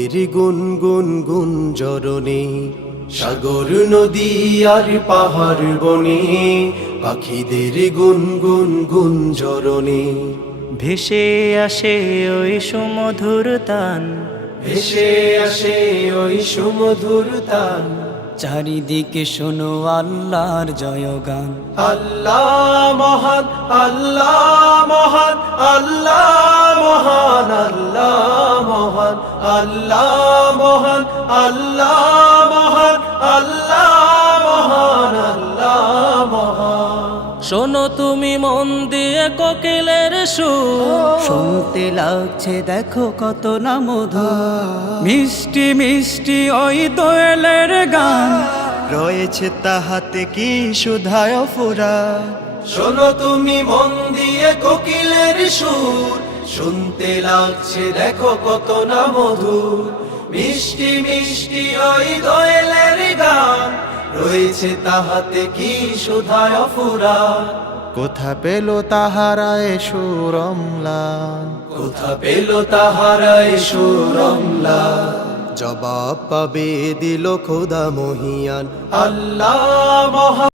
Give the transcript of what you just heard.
এর গুন গুন গুন জরনে, সাগর নদী আর পাহাড় বনে, পাখিদের গুন গুন গুন জরনে। ভেসে আসে ওই সুমধুর তান, ভেসে আসে ওই সুমধুর তান। চারিদিকে শোনো আল্লাহর জয়গান। আল্লাহ মহান, আল্লাহ মহান, আল্লাহ মহান, আল্লাহ মহান, আল্লাহ মহান, আল্লাহ মহান, আল্লাহ মহান, আল্লাহ মহান। শোনো তুমি মন দিয়ে কোকিলের সুর, শুনতে লাগছে দেখো কত না মধু। মিষ্টি মিষ্টি ওই দোয়েলের গান, রয়েছে তাহাতে কি সুধায় ফুরা। শোনো তুমি মন দিয়ে কোকিলের সুর, শুনতে লাগছে দেখো কত না মধুর। মিষ্টি মিষ্টি ওই দোয়েলের গান, রয়েছে তাহাতে কি সুধায় ফুরান। কোথা পেল তাহারা এ সুরমলান, কোথা পেল তাহারা এ সুরমলা। জবাব পাবে দিল খোদা মহিয়ান, আল্লাহ মহান।